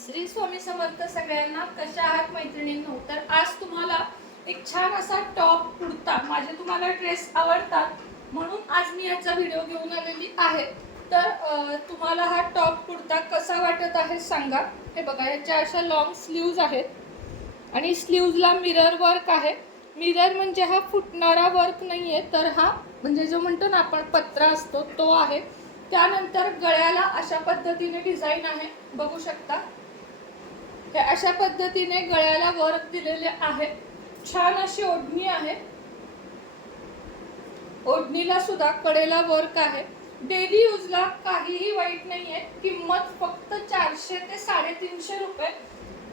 श्री स्वामी समर्थ सगळ्यांना. कशा आहात मैत्रिणींनो? तर आज तुम्हाला एक छान असा टॉप कुर्ता, माझे तुम्हाला ड्रेस आवडतात म्हणून आज मी याचा व्हिडिओ घेऊन आलेली आहे. तर तुम्हाला हा टॉप कुर्ता कसा वाटत आहे सांगा. हे बघा, याच्या अशा लॉंग स्लीव्ज आहेत आणि स्लीव्जला मिरर वर्क आहे. मिरर म्हणजे हा फुटणारा वर्क नाहीये, तर हा म्हणजे जो म्हणतो ना आपण पत्रा असतो तो आहे. त्यानंतर गळ्याला अशा पद्धतीने डिझाईन आहे, बघू शकता. अशा पद्धतीने गळ्याला वर्क दिलेले आहे. छान अशी ओढणी आहे, ओढणीला सुद्धा कडेला वर्क आहे. डेली यूजला काहीही वाईट नाहीये. किंमत फक्त 400 ते 350 रुपये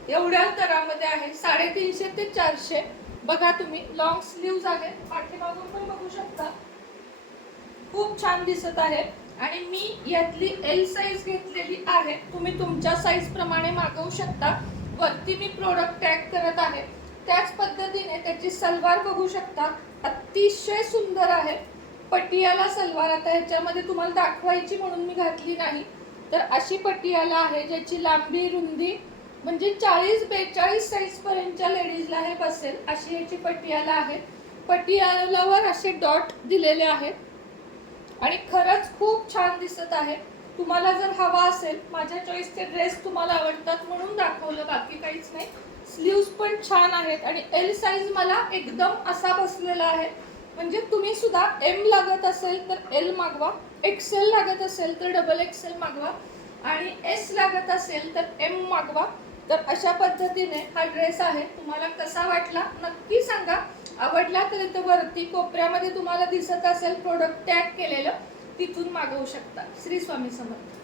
एवढ्या दरामध्ये आहे. 350 ते 400. बघा तुम्ही, लॉंग स्लीव्ज आहे, पाठीमागून पण बघू शकता. खूप छान दिसत आहे आणि मी यातली एल साईज घेतलेली आहे. तुम्ही तुमच्या साईज प्रमाणे मागवू शकता. वरती मी प्रोडक्ट टॅग करत आहे. त्याच पद्धतीने त्याची सलवार बघू शकता, अतिशय सुंदर आहे. पटियाला सलवार. आता ह्याच्यामध्ये तुम्हाला दाखवायची म्हणून मी घातली नाही, तर अशी पटियाला आहे ज्याची लांबी रुंदी म्हणजे 40-42 साईज पर्यंतच्या लेडीजला हे बसेल अशी याची पटियाला आहे. पटियालावर असे डॉट दिलेले आहेत आणि खरंच खूप छान दिसत आहे. तुम्हाला जर हवा असेल, माझ्या चॉईसचे ड्रेस तुम्हाला आवडतात म्हणून दाखवलं, बाकी काहीच नाही. स्लीव्स पण छान आहेत आणि एल साईज मला एकदम असा बसलेला आहे. म्हणजे तुम्ही सुद्धा एम लागत असेल तर एल मागवा, एक्सेल लागत असेल तर डबल एक्सेल मागवा आणि एस लागत असेल तर एम मागवा. तर अशा पद्धतीने हा ड्रेस आहे. तुम्हाला कसा वाटला नक्की सांगा. आवडला तर इथं वरती कोपऱ्यामध्ये तुम्हाला दिसत असेल प्रोडक्ट टॅग केलेलं, तिथून मागवू शकता. श्री स्वामी समर्थ.